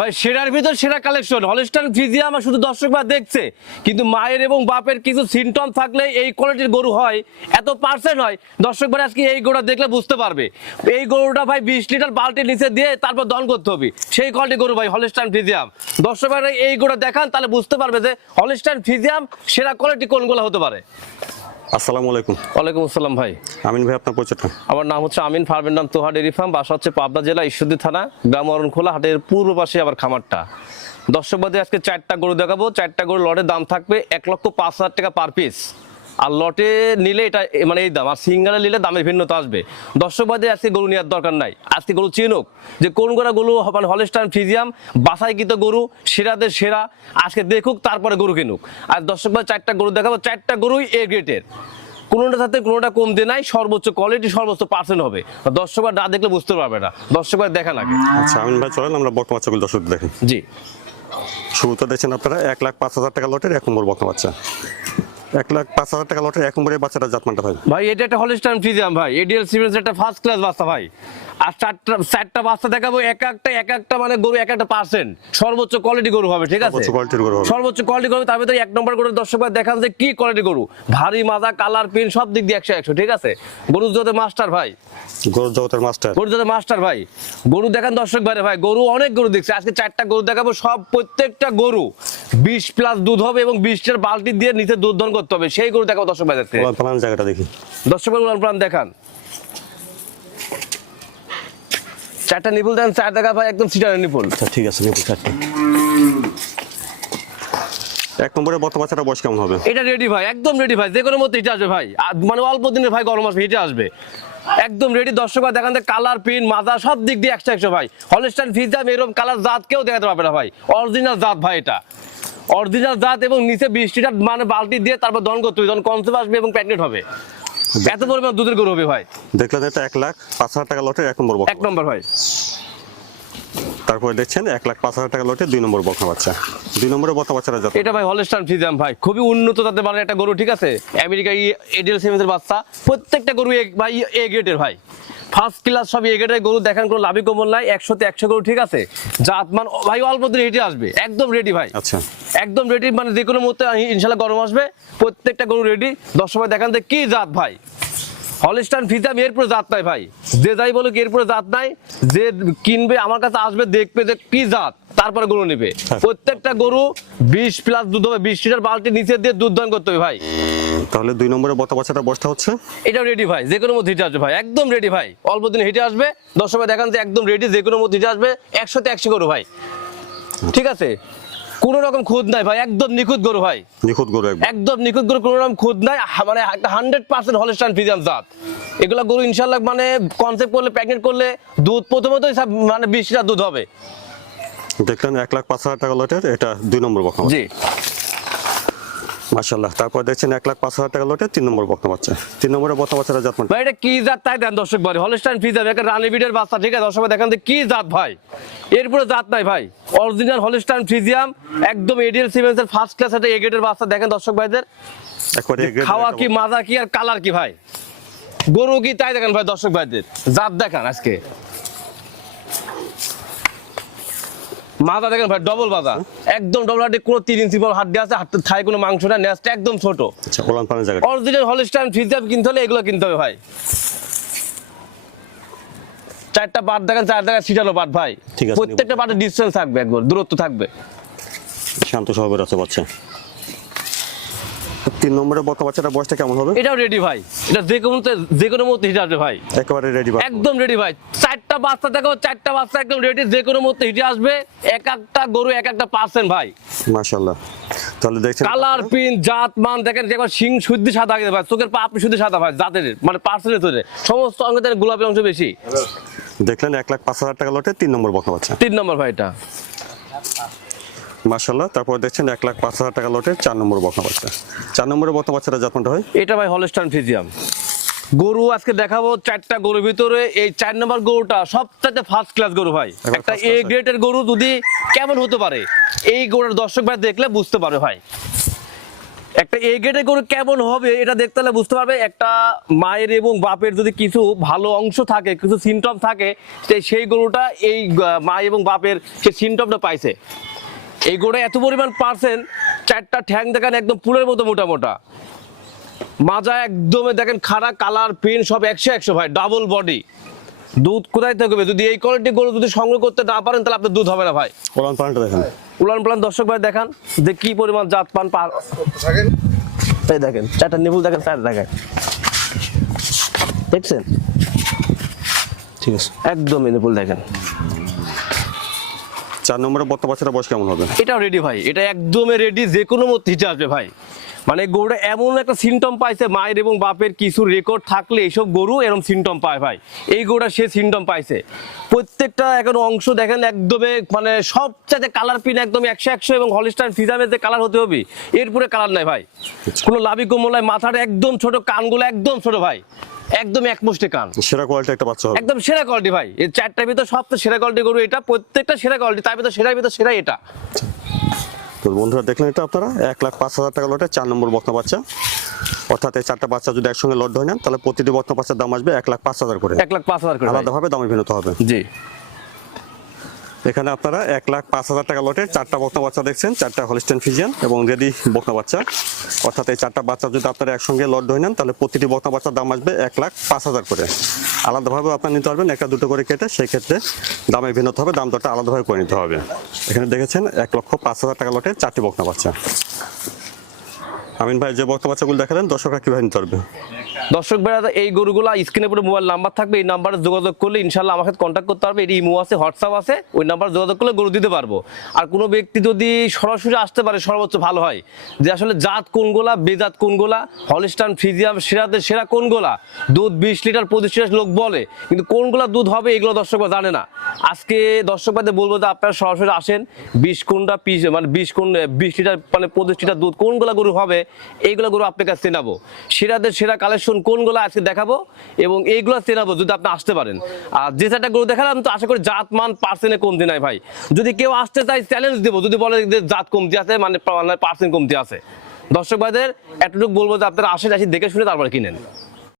ভাই, সেরার ভিতর সেরা কালেকশন হলিস্টান ফিজিয়া আমার শুধু দর্শকরা দেখছে। কিন্তু মায়ের এবং বাপের কিছু সিমটম থাকলে এই কোয়ালিটির গরু হয়। এত পার্সেন্ট হয়, দর্শকরা আজকে এই গরুটা দেখলে বুঝতে পারবে। এই গরুটা ভাই বিশ লিটার বালতির নিচে দিয়ে তারপর দন করতে হবে। সেই কোয়ালিটি গরু ভাই হলিস্টান ফিজিয়াম দর্শকরা এই গরুটা দেখান, তাহলে বুঝতে পারবে যে হলিস্টান ফিজিয়াম সেরা কোয়ালিটি কোনগুলো হতে পারে। আসসালামু আলাইকুম। ওয়ালাইকুম আসসালাম ভাই। আমিন ভাই আপনার পরিচয়টা? আমার নাম হচ্ছে আমিন ফার্মের নাম তোহা ডেরি ফার্ম বাসা হচ্ছে পাবনা জেলা ঈশ্বরদী থানা গ্রাম অরণখোলা হাটের পূর্ব পাশে আবার খামারটা। দর্শকবাদী আজকে চারটা গরু দেখাবো। চারটা গরু লড়ে দাম থাকবে এক লক্ষ পাঁচ হাজার টাকা পার পিস আর লটে নিলে এটা মানে এই দাম আর সিঙ্গারে নিলে দামের ভিন্নতা আসবে। দর্শক বাদে আজকে গরু নেওয়ার দরকার নাই। আজকে গরু চিনুক। যে কোন গোড়া গরু মানে হলস্টান ফিজিয়াম বাসাইকৃত গরু সেরাদের সেরা আজকে দেখুক তারপরে গরু কিনুক। আর দর্শক বাদে চারটা গরু দেখাবো। চারটা গরুই এ গ্রেটের কোনোটা সাথে কোনোটা কমতে নাই সর্বোচ্চ কোয়ালিটি সর্বোচ্চ পার্সেন্ট হবে। দর্শক দর্শকরা না দেখলে বুঝতে পারবে না। দর্শক দর্শকরা দেখা লাগে আচ্ছা আমিন ভাই চলেন আমরা বর্তমান বাচ্চাগুলো দর্শক দেখেন জি। শুরুতে দেখছেন আপনারা এক লাখ পাঁচ হাজার টাকা লটের এক নম্বর বর্তমান বাচ্চা। এক লাখ পাঁচ হাজার টাকা লটের এক নম্বরের বাচ্চাটা জাতমানটা ভাই। ভাই এটা একটা হলিস্টান ফ্রিজিয়াম ভাই। এডিএল সিমেন্স একটা ফার্স্ট ক্লাস বাচ্চা ভাই। আর চারটা চারটা বাচ্চা দেখাবো এক একটা এক একটা মানে গরু এক একটা পার্সেন্ট সর্বোচ্চ কোয়ালিটি গরু হবে ঠিক আছে? সর্বোচ্চ কোয়ালিটির গরু সর্বোচ্চ কোয়ালিটি গরু তার ভিতরে এক নম্বর গরু দর্শক ভাই দেখান যে কি কোয়ালিটি গরু। ভারী মাজা কালার পিন সব দিক দিয়ে একশো একশো ঠিক আছে? গরু যদি মাস্টার ভাই। গরুর জগতের মাস্টার গরু যাতে মাস্টার ভাই। গরু দেখান দর্শক ভাই ভাই গরু অনেক গরু দেখছে। আজকে চারটা গরু দেখাবো সব প্রত্যেকটা গরু। বিশ প্লাস দুধ হবে এবং বিশটার বালতি দিয়ে নিচে দুধ ধন করতে হবে সেই গরু দেখাবো দর্শক ভাই পালান জায়গাটা দেখি। দর্শক ভাই দেখান। চারটা নিপুল দেন চার দেখা ভাই একদম সিটার নিপুল। আচ্ছা ঠিক আছে নিপুল চারটে। এক বর্তমান বাচ্চাটা বয়স কেমন হবে? এটা রেডি ভাই একদম রেডি ভাই যে কোনো মতো হিটে আসবে ভাই। মানে অল্প দিনে ভাই গরম আসবে হিটে আসবে। একদম রেডি দর্শক ভাই দেখান কালার পিন মাজা সব দিক দিয়ে একশো একশো ভাই। হলস্টাইন ফিজাম এরকম কালার জাত কেউ দেখাতে পারবে না ভাই। অরিজিনাল জাত ভাই এটা। অরিজিনাল জাত এবং নিচে বৃষ্টিটা মানে বালতি দিয়ে তারপর দন করতে হবে। যখন কনসেপ্ট আসবে এবং প্যাকেট হবে। এত পরিমাণ দুধের গরু হবে ভাই। দেখলেন এটা এক লাখ পাঁচ হাজার টাকা লটের এক নম্বর এক নম্বর ভাই। তারপরে দেখছেন এক লাখ পাঁচ হাজার টাকা লটের দুই নম্বর বর্তমান বাচ্চা। দুই নম্বরের বর্তমান বাচ্চাটা জাত এটা ভাই হলস্টাইন ফিজাম ভাই। খুবই উন্নত জাতের মানে একটা গরু ঠিক আছে? আমেরিকা এডিএল সিমেন্সের বাচ্চা। প্রত্যেকটা গরু ভাই এ গ্রেডের ভাই। ফার্স্ট ক্লাস সব এ গ্রেডের গরু দেখান কোনো লাভি কমল নাই। একশোতে একশো গরু ঠিক আছে? জাত মান ও ভাই অল্প দিন হেঁটে আসবে। একদম রেডি ভাই। আচ্ছা। একদম রেডি মানে যে কোনো মুহূর্তে ইনশাল্লাহ গরম আসবে। প্রত্যেকটা গরু রেডি দশ সময় দেখান যে কি জাত ভাই। হলিস্টান ফিজাম এরপরে জাত নাই ভাই। যে যাই বলুক এরপরে জাত নাই। যে কিনবে আমার কাছে আসবে দেখবে যে কি জাত তারপরে গরু নেবে। প্রত্যেকটা গরু বিশ প্লাস দুধ হবে। বিশ লিটার বালতি নিচে দিয়ে দুধ দান করতে হবে ভাই। তাহলে দুই নম্বরের বর্তমান বাচ্চাটা বয়সটা হচ্ছে? এটাও রেডি ভাই যে কোনো মধ্যে হিটে আসবে ভাই। একদম রেডি ভাই। অল্প দিন হিটে আসবে। দশ সময় দেখান যে একদম রেডি যে কোনো মধ্যে হিটে আসবে। একশোতে একশো গরু ভাই। ঠিক আছে? কোনো রকম খুদ নাই ভাই একদম নিখুঁত গরু ভাই। নিখুঁত গরু একদম। নিখুঁত গরু কোন রকম খুদ নাই মানে একটা হান্ড্রেড পার্সেন্ট হলিস্টান ফিজিয়াম জাত। এগুলো গরু ইনশাল্লাহ মানে কনসেপ্ট করলে প্যাকেট করলে দুধ প্রথমত সব মানে বিশ লিটার দুধ হবে। দেখলেন এক লাখ পাঁচ হাজার টাকা লটের এটা দুই নম্বর কথা জি। মাশাল্লাহ তারপর দেখছেন এক লাখ পাঁচ হাজার টাকা লটের তিন নম্বর বর্তমান বাচ্চা তিন নম্বরের বর্তমান বাচ্চাটা জাতমান ভাই এটা কি জাত তাই দেন দর্শক ভাই হলিস্টান ফিজিয়াম একটা রানি বিডের বাচ্চা ঠিক আছে? দর্শক দেখান কি জাত ভাই। এরপরে জাত নাই ভাই। অরিজিনাল হলিস্টান ফিজিয়াম একদম এডিএল সিমেন্সের ফার্স্ট ক্লাস একটা এগেটের বাচ্চা দেখেন দর্শক ভাইদের। খাওয়া কি মাজা কি আর কালার কি ভাই? গরু কি তাই দেখেন ভাই দর্শক ভাইদের। জাত দেখান আজকে। মাজা দেখেন ভাই ডবল মাজা। একদম ডবল হাড্ডি কোনো তিন ইঞ্চি বড় হাড্ডি আছে থাই কোনো মাংস না নেস্ট একদম ছোট। আচ্ছা ওলান অরিজিনাল হলিস্টাইন ফিজিয়াম কিনতে হলে এগুলো কিনতে হবে ভাই। চারটা পাট দেখেন চার জায়গায় সিটালো পাট ভাই। ঠিক আছে, প্রত্যেকটা পাটের ডিস্টেন্স থাকবে একবার দূরত্ব থাকবে। শান্ত স্বভাবের আছে বাচ্চা। তিন নম্বরের বাচ্চাটা বয়সটা কেমন হবে? এটাও রেডি ভাই। এটা যে কোনো যে কোনো মুহূর্তে হিটে আসবে ভাই। একেবারে রেডি একদম রেডি ভাই। চারটা বাচ্চা দেখো চারটা বাচ্চা একদম রেডি যে কোনো মুহূর্তে হিটে আসবে। এক একটা গরু এক একটা পার্সেন্ট ভাই। মাশাল্লাহ তাহলে দেখছেন কালার পিন জাত মান দেখেন যে একবার সিং শুদ্ধ সাদা আগে ভাই। চোখের পা আপনি শুদ্ধ সাদা ভাই জাতের মানে পার্সেন্টেজ ধরে সমস্ত অঙ্গে তার গোলাপি অংশ বেশি। দেখলেন এক লাখ পাঁচ হাজার টাকা লটে তিন নম্বর বর্তমান বাচ্চা। তিন নম্বর ভাই এটা। মাশাল্লাহ তারপর দেখছেন এক লাখ পাঁচ হাজার টাকা লটে চার নম্বর বর্তমান বাচ্চা। চার নম্বরের বর্তমান বাচ্চাটা যত্নটা হয়? এটা ভাই হলস্টান ফিজিয়াম গরু আজকে দেখাবো চারটা গরুর ভিতরে। এই চার নম্বর গরুটা সবচাইতে ফার্স্ট ক্লাস গরু ভাই। একটা এ গ্রেডের গরু যদি কেমন হতে পারে এই গরুর দর্শক ভাই দেখলে বুঝতে পারে ভাই। একটা এ গ্রেডের গরু কেমন হবে এটা দেখতে হলে বুঝতে পারবে। একটা মায়ের এবং বাপের যদি কিছু ভালো অংশ থাকে কিছু সিমটম থাকে সেই গরুটা এই মা এবং বাপের সেই সিমটমটা পাইছে। এই গরুটা এত পরিমাণ পার্সেন্ট চারটা ঠ্যাং দেখেন একদম পুলের মতো মোটা মোটা মাজা একদমই দেখেন খাড়া কালার পেন সব একশো একশো ভাই ডাবল বডি দুধ কোথায় থাকবে যদি এই কোয়ালিটি গরু যদি সংগ্রহ করতে না পারেন তাহলে আপনার দুধ হবে না ভাই। উলান পালনটা দেখেন। উলান পালান দর্শক ভাই দেখান যে কি পরিমাণ জাত পান এই দেখেন চারটা নিবুল দেখেন চার দেখেন। দেখছেন? ঠিক আছে। একদমই নিবুল দেখেন। চার নম্বরে বর্তমান বাচ্চাটা বয়স কেমন হবে? এটাও রেডি ভাই এটা একদমই রেডি যে কোনো মতো হিটে আসবে ভাই। মানে গরুটা এমন একটা সিমটম পাইছে মায়ের এবং বাপের কিছু রেকর্ড থাকলে এইসব গরু এরকম সিমটম পায় ভাই। এই গরুটা সে সিমটম পাইছে। প্রত্যেকটা এখন অংশ দেখেন একদমই মানে সবচাইতে কালার পিন একদম একশো একশো এবং হলিস্টার ফিজামের যে কালার হতে হবে এরপরে কালার নাই ভাই। কোনো লাভি কোমলায় মাথাটা একদম ছোট কানগুলো একদম ছোট ভাই। একদম এক মুষ্টি কান। সেরা কোয়ালিটি একটা বাচ্চা একদম সেরা কোয়ালিটি ভাই। এই চারটার ভিতর সবচেয়ে সেরা কোয়ালিটি গরু এটা প্রত্যেকটা সেরা কোয়ালিটি তার ভিতর সেরার ভিতর সেরা এটা। তো বন্ধুরা দেখলেন এটা আপনারা? এক লাখ পাঁচ হাজার টাকা লটে চার নম্বর বকনা বাচ্চা। অর্থাৎ এই চারটা বাচ্চা যদি একসঙ্গে লট ধরে নেন তাহলে প্রতিটি বকনা বাচ্চার দাম আসবে এক লাখ পাঁচ হাজার করে। এক লাখ পাঁচ হাজার করে আলাদাভাবে দামে ভিন্নতা হবে। জি। এখানে আপনারা এক লাখ পাঁচ হাজার টাকা লটে চারটা বকনা বাচ্চা দেখছেন, চারটা হলিস্টেন ফিজিয়ান এবং রেডি বকনা বাচ্চা। অর্থাৎ এই চারটা বাচ্চা যদি আপনারা একসঙ্গে লট ধরে নেন, তাহলে প্রতিটি বকনা বাচ্চার দাম আসবে এক লাখ পাঁচ হাজার করে। আলাদাভাবে আপনার নিতে পারবেন, একটা দুটো করে কেটে সেই ক্ষেত্রে দামে ভিন্নতা হবে, দাম দরটা আলাদাভাবে করে নিতে হবে। এখানে দেখেছেন এক লক্ষ পাঁচ হাজার টাকা লটে চারটি বকনা বাচ্চা। আমিন ভাই, যে বকনা বাচ্চাগুলো দেখালেন, দর্শকরা কীভাবে নিতে পারবে? দর্শক ভাইরা, এই গরুগুলা স্ক্রিনে পুরো মোবাইল নাম্বার থাকবে, এই নাম্বারে যোগাযোগ করলে ইনশাল্লাহ আমার সাথে কন্ট্যাক্ট করতে পারবে এটি ইমো আছে হোয়াটসঅ্যাপ আছে, ওই নাম্বারে যোগাযোগ করলে গরু দিতে পারব। আর কোনো ব্যক্তি যদি সরাসরি আসতে পারে, সর্বোচ্চ ভালো হয়, যে আসলে জাত কোনগুলা, বেজাত কোনগুলা হলিস্টান ফ্রিজিয়াম সেরাদের সেরা কোনগুলা, দুধ বিশ লিটার পঁচিশ লিটার লোক বলে, কিন্তু কোনগুলা দুধ হবে এগুলো দর্শকরা জানে না। আজকে দর্শক ভাইদের বলব যে আপনারা সরাসরি আসেন, বিশ কোনটা পিস মানে বিশ কোন বিশ লিটার মানে পঁচিশ লিটার দুধ কোনগুলা গরু হবে এইগুলো গরু আপনার কাছে চেনাবো সেরাদের সেরা কালেকশন কোনগুলো আজকে দেখাবো এবং এইগুলো চেনাবো যদি আপনি আসতে পারেন। আর যে চারটা দেখালাম, তো আশা করি জাত মান পার্সেন্টে কমতি নাই ভাই। যদি কেউ আসতে চাই চ্যালেঞ্জ দেবো। যদি বলে যে জাত কমতি আছে মানে পার্সেন্ট কমতি আছে। দর্শক ভাইদের, এতটুকু বলব যে আপনারা আসেন, আসি দেখে শুনে তারপরে কিনেন।